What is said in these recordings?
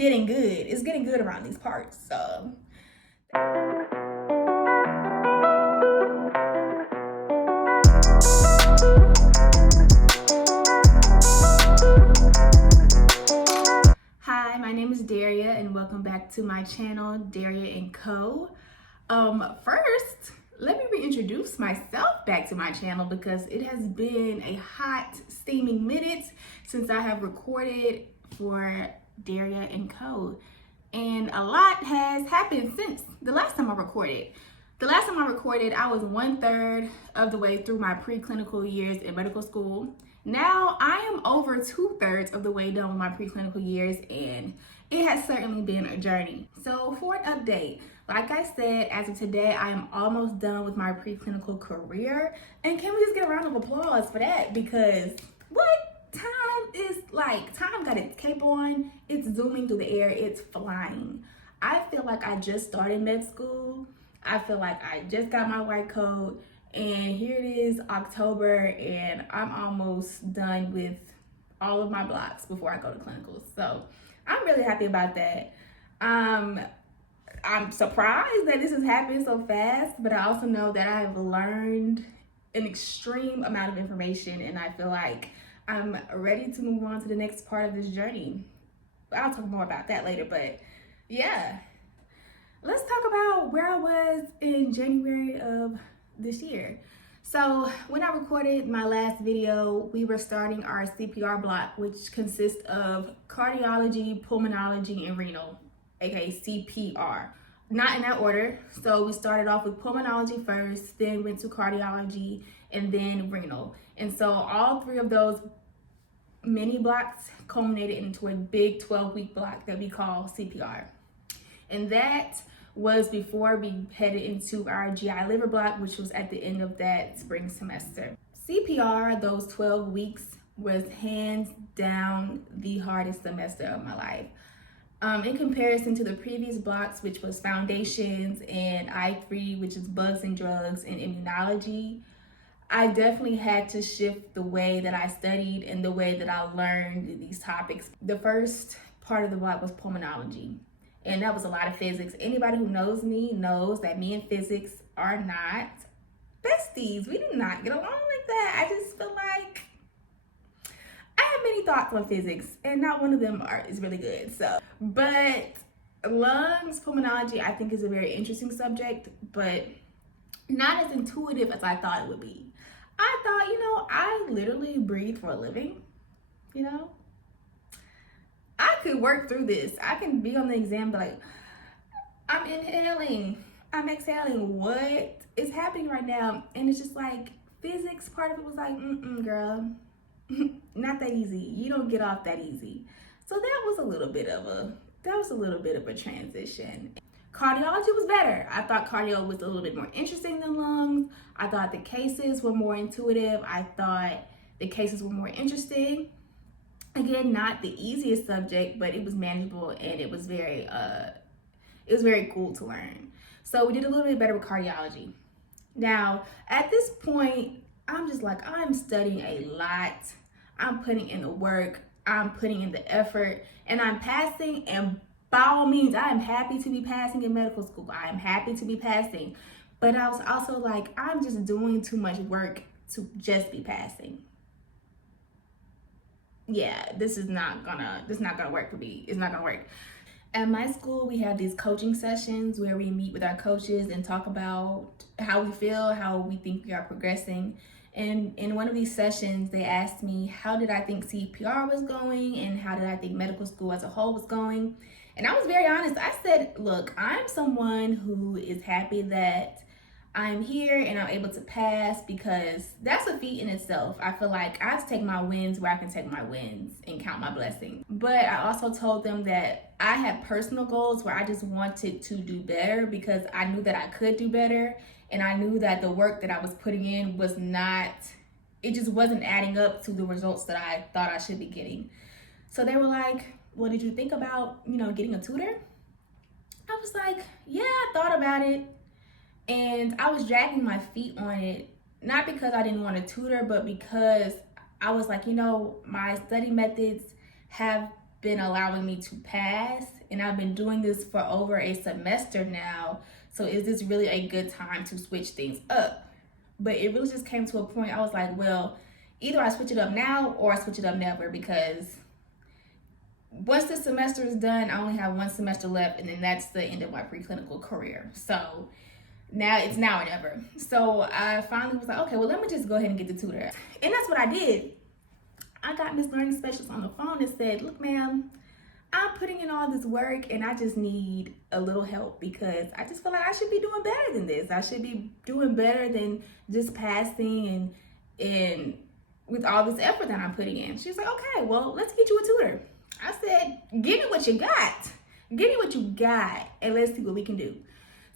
getting good. It's getting good around these parts. So hi, my name is Daria and welcome back to my channel, Daria&Co. First, let me reintroduce myself back to my channel because it has been a hot, steaming minute since I have recorded for Daria&Co. And a lot has happened since the last time I recorded. The last time I recorded, I was 1/3 of the way through my preclinical years in medical school. Now I am over 2/3 of the way done with my preclinical years, and it has certainly been a journey. So for an update, like I said, as of today, I am almost done with my preclinical career. And can we just get a round of applause for that? Because what? Time got its cape on, it's zooming through the air, it's flying. I feel like I just started med school. I feel like I just got my white coat, and here it is, October, and I'm almost done with all of my blocks before I go to clinicals. So I'm really happy about that. I'm surprised that this has happened so fast, but I also know that I've learned an extreme amount of information, and I feel like I'm ready to move on to the next part of this journey. I'll talk more about that later, but yeah. Let's talk about where I was in January of this year. So when I recorded my last video, we were starting our CPR block, which consists of cardiology, pulmonology, and renal, aka CPR. Not in that order. So we started off with pulmonology first, then went to cardiology, and then renal. And so all three of those mini blocks culminated into a big 12-week block that we call CPR. And that was before we headed into our GI liver block, which was at the end of that spring semester. CPR, those 12 weeks, was hands down the hardest semester of my life. In comparison to the previous blocks, which was foundations and I3, which is bugs and drugs and immunology, I definitely had to shift the way that I studied and the way that I learned these topics. The first part of the block was pulmonology, and that was a lot of physics. Anybody who knows me knows that me and physics are not besties. We do not get along like that. I just feel like I have many thoughts on physics, and not one of them is really good. But lungs, pulmonology, I think is a very interesting subject, but not as intuitive as I thought it would be. I thought, I literally breathe for a living, I could work through this. I can be on the exam, but I'm inhaling, I'm exhaling. What is happening right now? And it's just like physics part of it was like, girl, not that easy. You don't get off that easy. So that was a little bit of a transition. Cardiology was better. I thought cardio was a little bit more interesting than lungs. I thought the cases were more intuitive. I thought the cases were more interesting. Again, not the easiest subject, but it was manageable, and it was very cool to learn. So we did a little bit better with cardiology. Now, at this point, I'm just like, I'm studying a lot. I'm putting in the work. I'm putting in the effort, and I'm passing, and by all means, I am happy to be passing in medical school. I am happy to be passing. But I was also like, I'm just doing too much work to just be passing. Yeah, this is not gonna work for me. It's not gonna work. At my school, we have these coaching sessions where we meet with our coaches and talk about how we feel, how we think we are progressing. And in one of these sessions, they asked me, how did I think CPR was going, and how did I think medical school as a whole was going? And I was very honest. I said, look, I'm someone who is happy that I'm here and I'm able to pass, because that's a feat in itself. I feel like I have to take my wins where I can take my wins and count my blessings. But I also told them that I had personal goals where I just wanted to do better, because I knew that I could do better. And I knew that the work that I was putting in it just wasn't adding up to the results that I thought I should be getting. So they were like, well, did you think about, getting a tutor? I was like, yeah, I thought about it. And I was dragging my feet on it, not because I didn't want to tutor, but because I was like, my study methods have been allowing me to pass, and I've been doing this for over a semester now. So is this really a good time to switch things up? But it really just came to a point I was like, well, either I switch it up now or I switch it up never, because once the semester is done, I only have one semester left, and then that's the end of my preclinical career. So now it's now or never. So I finally was like, okay, well, let me just go ahead and get the tutor. And that's what I did. I got Miss Learning Specialist on the phone and said, look, ma'am, I'm putting in all this work and I just need a little help, because I just feel like I should be doing better than this. I should be doing better than just passing and with all this effort that I'm putting in. She was like, okay, well, let's get you a tutor. I said, give me what you got. Give me what you got and let's see what we can do.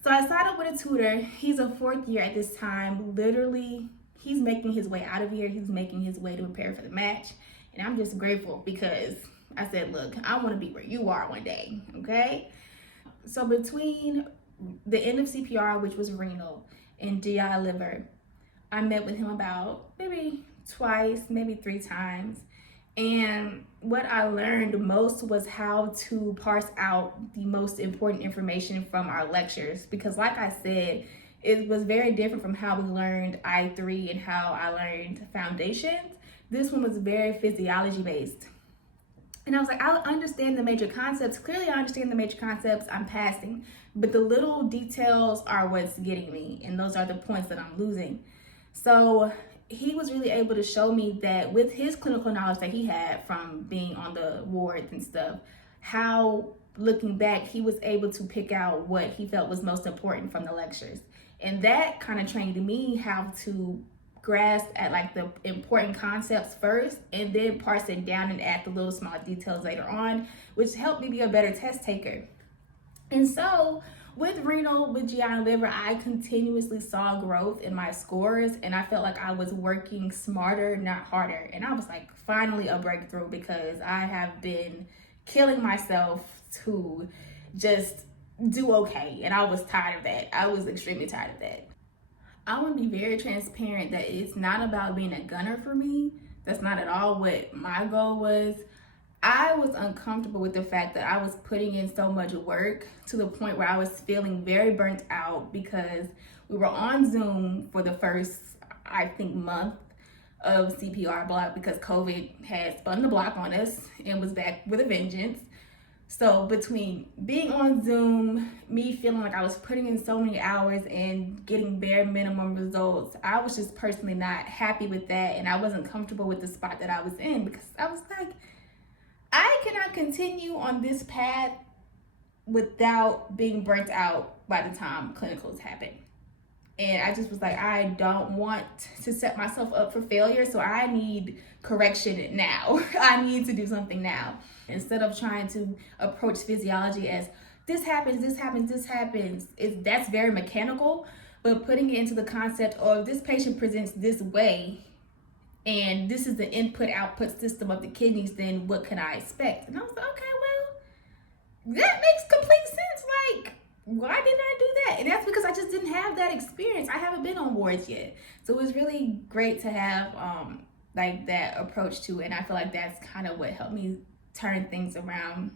So I signed up with a tutor. He's a 4th year at this time. Literally, he's making his way out of here. He's making his way to prepare for the match. And I'm just grateful, because I said, look, I want to be where you are one day, okay? So between the end of CPR, which was renal, and GI liver, I met with him about maybe twice, maybe 3 times. And what I learned most was how to parse out the most important information from our lectures, because like I said, it was very different from how we learned I3 and how I learned foundations. This one was very physiology based. And I was like, I understand the major concepts. Clearly, I understand the major concepts. I'm passing. But the little details are what's getting me. And those are the points that I'm losing. So he was really able to show me that with his clinical knowledge that he had from being on the wards and stuff, how, looking back, he was able to pick out what he felt was most important from the lectures. And that kind of trained me how to grasp at like the important concepts first, and then parse it down and add the little small details later on, which helped me be a better test taker. And so with renal, with GI and liver, I continuously saw growth in my scores, and I felt like I was working smarter, not harder. And I was like, finally a breakthrough, because I have been killing myself to just do okay. And I was tired of that. I was extremely tired of that. I want to be very transparent that it's not about being a gunner for me. That's not at all what my goal was. I was uncomfortable with the fact that I was putting in so much work to the point where I was feeling very burnt out, because we were on Zoom for the first, I think, month of CPR block, because COVID had spun the block on us and was back with a vengeance. So between being on Zoom, me feeling like I was putting in so many hours and getting bare minimum results, I was just personally not happy with that. And I wasn't comfortable with the spot that I was in, because I was like, I cannot continue on this path without being burnt out by the time clinicals happen. And I just was like, I don't want to set myself up for failure, so I need correction now. I need to do something now. Instead of trying to approach physiology as this happens, this happens, this happens, that's very mechanical, but putting it into the concept of this patient presents this way, and this is the input-output system of the kidneys, then what can I expect? And I was like, okay, well, that makes complete sense. Like, why didn't I do that? And that's because I just didn't have that experience. I haven't been on wards yet. So it was really great to have like that approach to it. And I feel like that's kind of what helped me turn things around.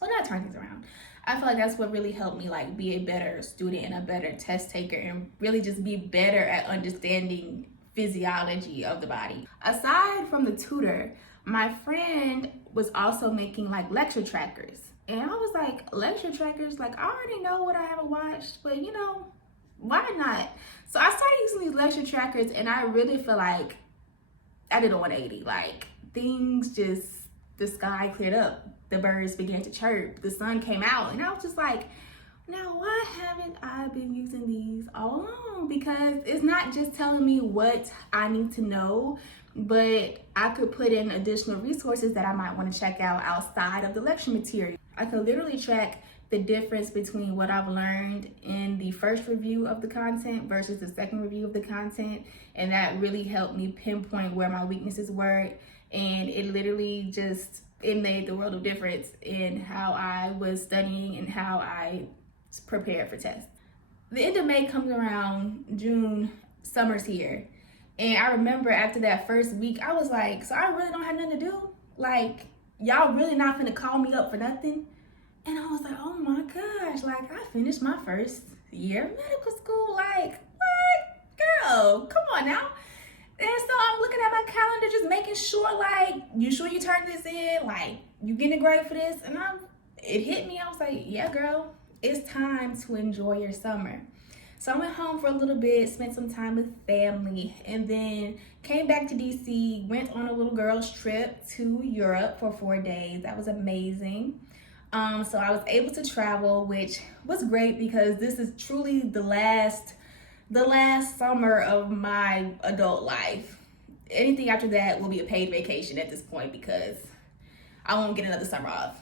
Well, not turn things around. I feel like that's what really helped me like be a better student and a better test taker, and really just be better at understanding physiology of the body. Aside from the tutor, my friend was also making like lecture trackers. And I was like, lecture trackers? Like, I already know what I haven't watched, but you know, why not? So I started using these lecture trackers, and I really feel like I did a 180. Like, things just, the sky cleared up. The birds began to chirp. The sun came out. And I was just like, now why haven't I been using these all along? Because it's not just telling me what I need to know, but I could put in additional resources that I might want to check out outside of the lecture material. I could literally track the difference between what I've learned in the first review of the content versus the second review of the content. And that really helped me pinpoint where my weaknesses were. And it literally just, it made the world of difference in how I was studying and how I prepared for tests. The end of May comes around, June, summer's here. And I remember after that first week, I was like, so I really don't have nothing to do? Like, y'all really not finna call me up for nothing? And I was like, oh my gosh, like I finished my first year of medical school. Like, what? Girl, come on now. And so I'm looking at my calendar, just making sure, like, you sure you turned this in? Like, you getting a grade for this? And it hit me. I was like, yeah, girl, it's time to enjoy your summer. So I went home for a little bit, spent some time with family, and then came back to DC, went on a little girl's trip to Europe for 4 days. That was amazing. So I was able to travel, which was great because this is truly the last summer of my adult life. Anything after that will be a paid vacation at this point because I won't get another summer off.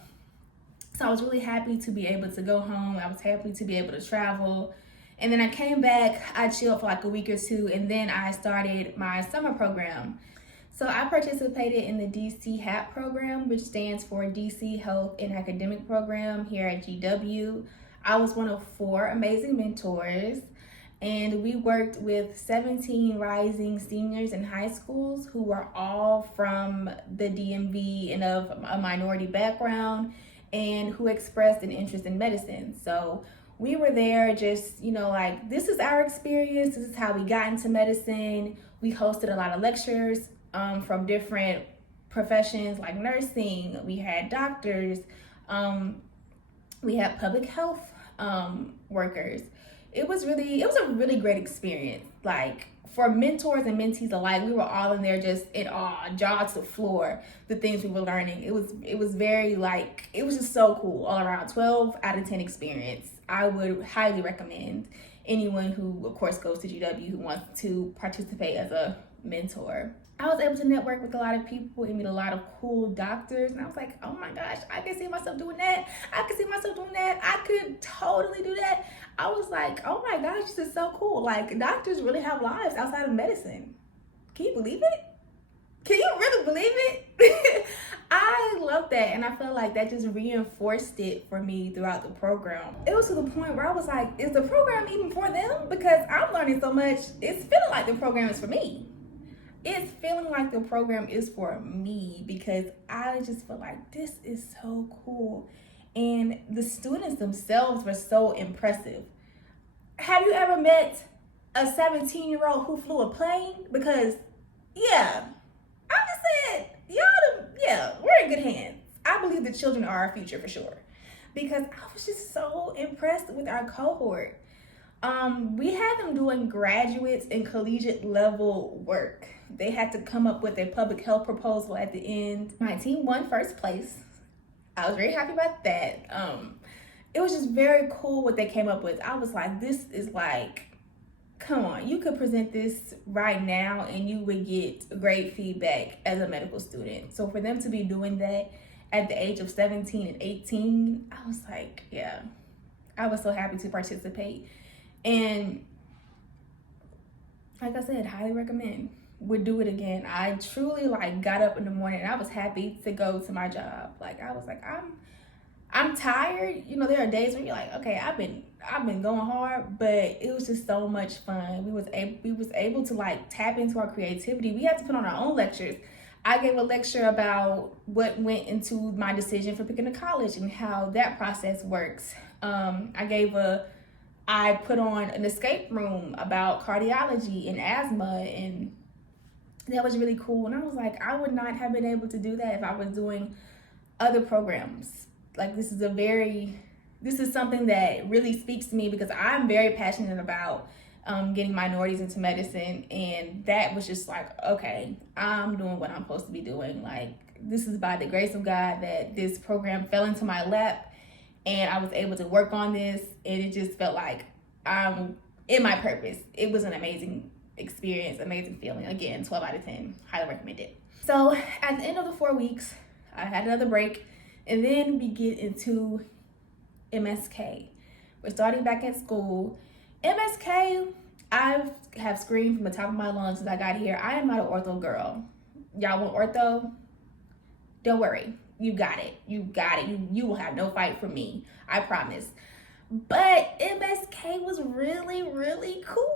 So I was really happy to be able to go home. I was happy to be able to travel. And then I came back, I chilled for like a week or two, and then I started my summer program. So I participated in the DC HAP program, which stands for DC Health and Academic Program here at GW. I was one of 4 amazing mentors, and we worked with 17 rising seniors in high schools who were all from the DMV and of a minority background and who expressed an interest in medicine. So we were there just, like, this is our experience. This is how we got into medicine. We hosted a lot of lectures from different professions like nursing. We had doctors. We had public health workers. It was a really great experience. Like, for mentors and mentees alike, we were all in there just in awe, jaw to the floor, the things we were learning. It was very, like, it was just so cool all around. 12 out of 10 experience. I would highly recommend anyone who, of course, goes to GW who wants to participate as a mentor. I was able to network with a lot of people and meet a lot of cool doctors. And I was like, oh my gosh, I can see myself doing that. I can see myself doing that. I could totally do that. I was like, oh my gosh, this is so cool. Like, doctors really have lives outside of medicine. Can you believe it? Can you really believe it? I love that. And I feel like that just reinforced it for me throughout the program. It was to the point where I was like, is the program even for them? Because I'm learning so much. It's feeling like the program is for me. It's feeling like the program is for me because I just feel like this is so cool. And the students themselves were so impressive. Have you ever met a 17-year-old who flew a plane? Because, yeah, I just said, we're in good hands. I believe the children are our future for sure. Because I was just so impressed with our cohort. We had them doing graduates and collegiate level work. They had to come up with a public health proposal at the end. My team won first place. I was very happy about that. It was just very cool what they came up with. I was like, this is like, come on, you could present this right now and you would get great feedback as a medical student. So for them to be doing that at the age of 17 and 18, I was like, yeah, I was so happy to participate. And like I said, highly recommend. Would do it again. I truly got up in the morning and I was happy to go to my job. Like, I was like, I'm tired. There are days where you're like, okay, I've been going hard, but it was just so much fun. We was able to tap into our creativity. We had to put on our own lectures. I gave a lecture about what went into my decision for picking a college and how that process works. I put on an escape room about cardiology and asthma, and that was really cool. And I was like, I would not have been able to do that if I was doing other programs. Like, this is something that really speaks to me because I'm very passionate about getting minorities into medicine. And that was just like, okay, I'm doing what I'm supposed to be doing. Like, this is by the grace of God that this program fell into my lap and I was able to work on this. And it just felt like I'm in my purpose. It was an amazing experience, amazing feeling. Again, 12 out of 10, highly recommend it. So at the end of the 4 weeks, I had another break, and then we get into MSK. We're starting back at school. MSK, I have screamed from the top of my lungs since I got here. I am not an ortho girl. Y'all want ortho? Don't worry, you got it. You will have no fight from me, I promise. But MSK was really, really cool.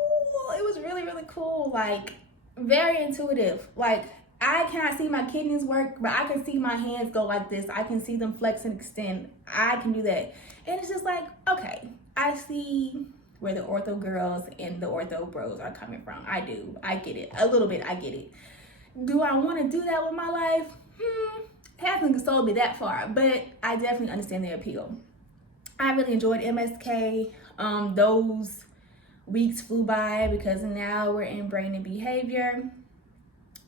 It was really, really cool. Like, very intuitive. Like, I cannot see my kidneys work, but I can see my hands go like this. I can see them flex and extend. I can do that. And it's just like, okay, I see where the ortho girls and the ortho bros are coming from. I do. I get it. A little bit, I get it. Do I want to do that with my life? It hasn't sold me that far, but I definitely understand the appeal. I really enjoyed MSK. Those weeks flew by because now we're in brain and behavior.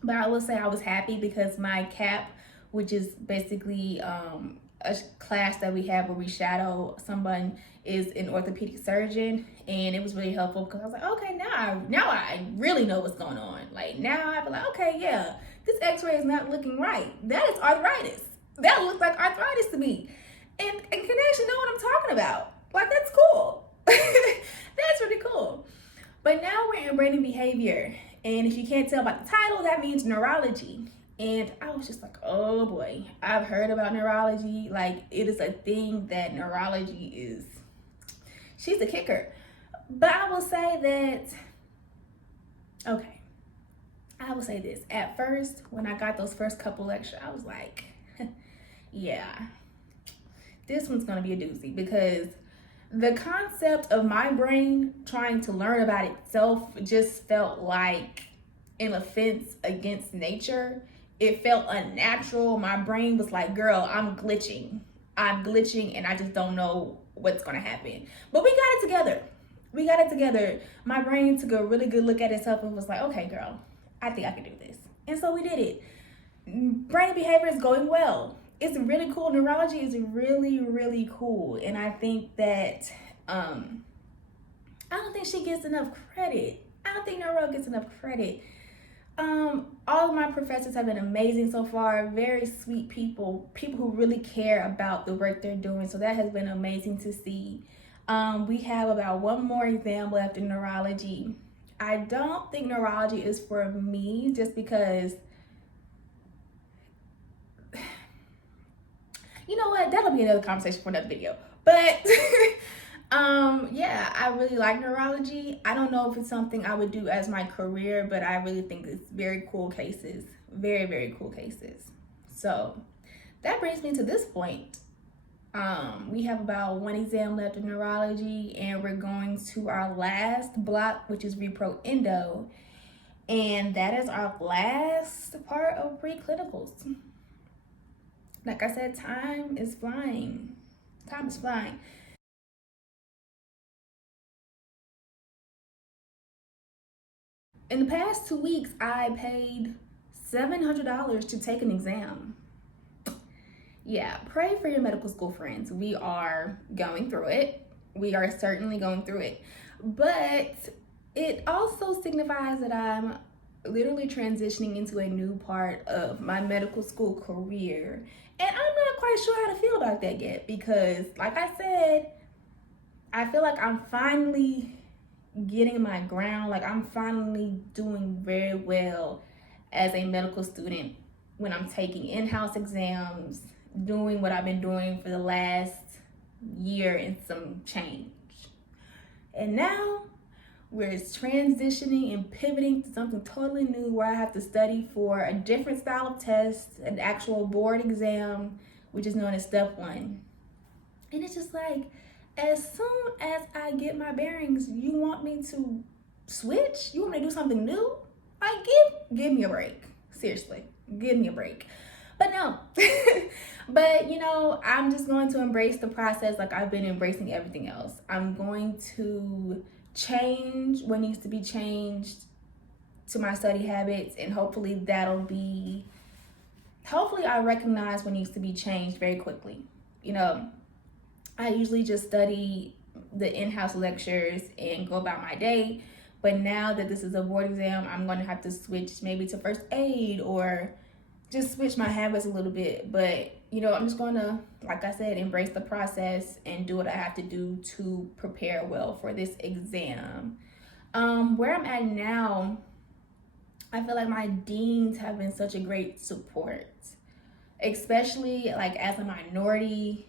But I will say I was happy because my CAP, which is basically a class that we have where we shadow someone, is an orthopedic surgeon, and it was really helpful because I was like, okay, now I really know what's going on. Like now I feel like, okay, yeah, this X-ray is not looking right. That is arthritis. That looks like arthritis to me, and can actually know what I'm talking about. Like that's cool. That's really cool. But now we're in brain and behavior, and if you can't tell about the title, that means neurology. And I was just like, oh boy, I've heard about neurology. Like it is a thing that neurology is. She's a kicker. But I will say that, okay, I will say this. At first, when I got those first couple lectures, I was like, yeah, this one's gonna be a doozy because the concept of my brain trying to learn about itself just felt like an offense against nature. It felt unnatural. My brain was like, girl, I'm glitching and I just don't know what's gonna happen. But we got it together. My brain took a really good look at itself and was like, okay, girl, I think I can do this. And so we did it. Brain and behavior is going well. It's really cool. Neurology is really, really cool. And I think that, I don't think she gets enough credit. I don't think neuro gets enough credit. All of my professors have been amazing so far. Very sweet people who really care about the work they're doing. So that has been amazing to see. We have about one more exam left in neurology. I don't think neurology is for me just because, you know what, that'll be another conversation for another video. But yeah, I really like neurology. I don't know if it's something I would do as my career, but I really think it's very cool cases. Very, very cool cases. So that brings me to this point. We have about one exam left in neurology, and we're going to our last block, which is repro endo. And that is our last part of preclinicals. Like I said, time is flying. Time is flying. In the past 2 weeks, I paid $700 to take an exam. Yeah, pray for your medical school friends. We are going through it. We are certainly going through it. But it also signifies that I'm literally transitioning into a new part of my medical school career. And I'm not quite sure how to feel about that yet because, like I said, I feel like I'm finally getting my ground. Like I'm finally doing very well as a medical student when I'm taking in-house exams, doing what I've been doing for the last year and some change. And now we're transitioning and pivoting to something totally new where I have to study for a different style of test, an actual board exam, which is known as step 1. And it's just like, as soon as I get my bearings, you want me to switch? You want me to do something new? Like, give me a break. Seriously, give me a break. But no, but you know, I'm just going to embrace the process like I've been embracing everything else. I'm going to change what needs to be changed to my study habits, and hopefully I recognize what needs to be changed very quickly. You know, I usually just study the in-house lectures and go about my day. But now that this is a board exam, I'm going to have to switch maybe to first aid or just switch my habits a little bit. But, you know, I'm just going to, like I said, embrace the process and do what I have to do to prepare well for this exam. Where I'm at now, I feel like my deans have been such a great support, especially like as a minority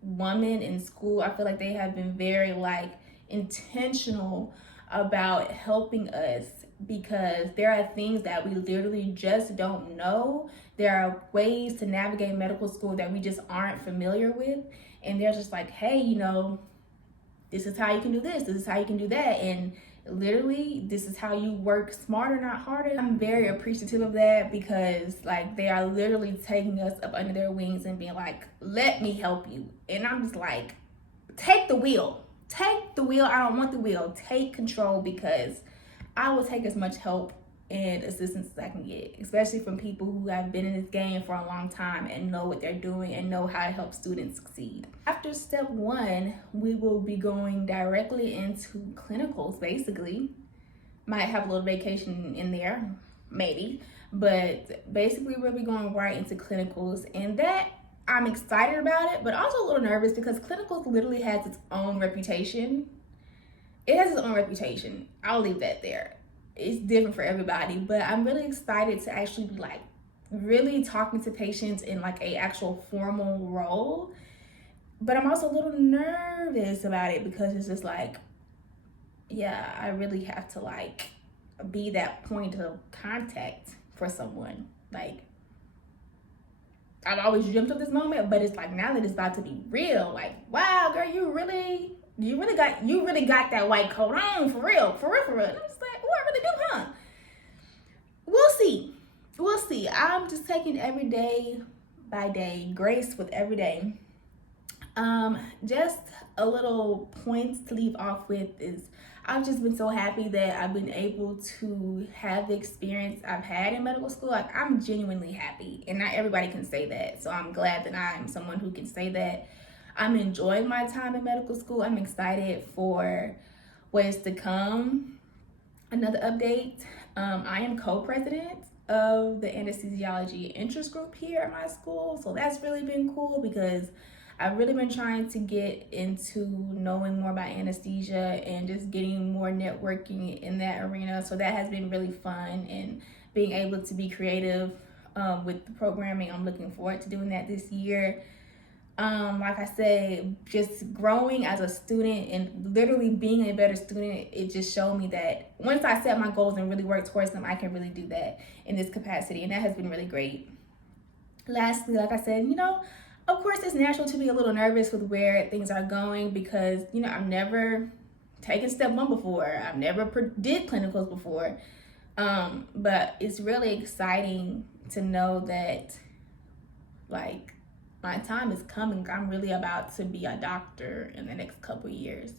woman in school. I feel like they have been very like intentional about helping us because there are things that we literally just don't know. There are ways to navigate medical school that we just aren't familiar with. And they're just like, hey, you know, this is how you can do this is how you can do that, and literally this is how you work smarter, not harder. I'm very appreciative of that, because like they are literally taking us up under their wings and being like, let me help you. And I'm just like, take the wheel, I don't want the wheel, take control, because I will take as much help and assistance as I can get, especially from people who have been in this game for a long time and know what they're doing and know how to help students succeed. After step 1, we will be going directly into clinicals, basically. Might have a little vacation in there, maybe, but basically we'll be going right into clinicals, and that I'm excited about it, but also a little nervous, because clinicals literally has its own reputation. It has its own reputation. I'll leave that there. It's different for everybody, but I'm really excited to actually be like really talking to patients in like a actual formal role. But I'm also a little nervous about it, because it's just like, yeah, I really have to like be that point of contact for someone. Like, I've always dreamt of this moment, but it's like now that it's about to be real, like, wow, girl, you really got that white coat on, for real. And I'm just like, oh, I really do, huh? We'll see. I'm just taking every day by day, grace with every day. Just a little points to leave off with is, I've just been so happy that I've been able to have the experience I've had in medical school. Like, I'm genuinely happy, and not everybody can say that. So I'm glad that I'm someone who can say that. I'm enjoying my time in medical school. I'm excited for what is to come. Another update, I am co-president of the anesthesiology interest group here at my school. So that's really been cool, because I've really been trying to get into knowing more about anesthesia and just getting more networking in that arena. So that has been really fun, and being able to be creative with the programming. I'm looking forward to doing that this year. Like I said, just growing as a student and literally being a better student, it just showed me that once I set my goals and really work towards them, I can really do that in this capacity, and that has been really great. Lastly, like I said, you know, of course it's natural to be a little nervous with where things are going, because, you know, I've never taken step 1 before. I've never did clinicals before. But it's really exciting to know that, like, my time is coming. I'm really about to be a doctor in the next couple years.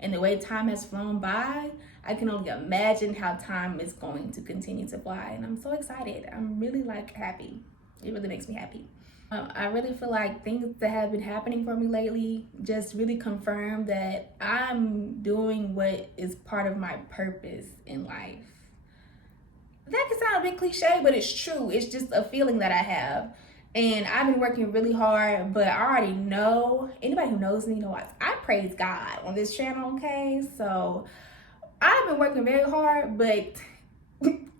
And the way time has flown by, I can only imagine how time is going to continue to fly. And I'm so excited. I'm really like happy. It really makes me happy. I really feel like things that have been happening for me lately just really confirm that I'm doing what is part of my purpose in life. That can sound a bit cliche, but it's true. It's just a feeling that I have. And I've been working really hard, but I already know, anybody who knows me knows I praise God on this channel, okay? So I've been working very hard, but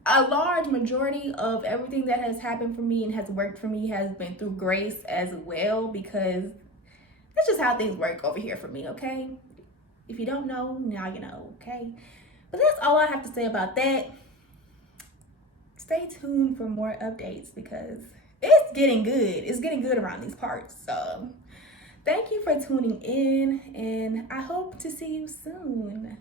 a large majority of everything that has happened for me and has worked for me has been through grace as well, because that's just how things work over here for me, okay? If you don't know, now you know, okay? But that's all I have to say about that. Stay tuned for more updates, because it's getting good. It's getting good around these parts. So thank you for tuning in, and I hope to see you soon.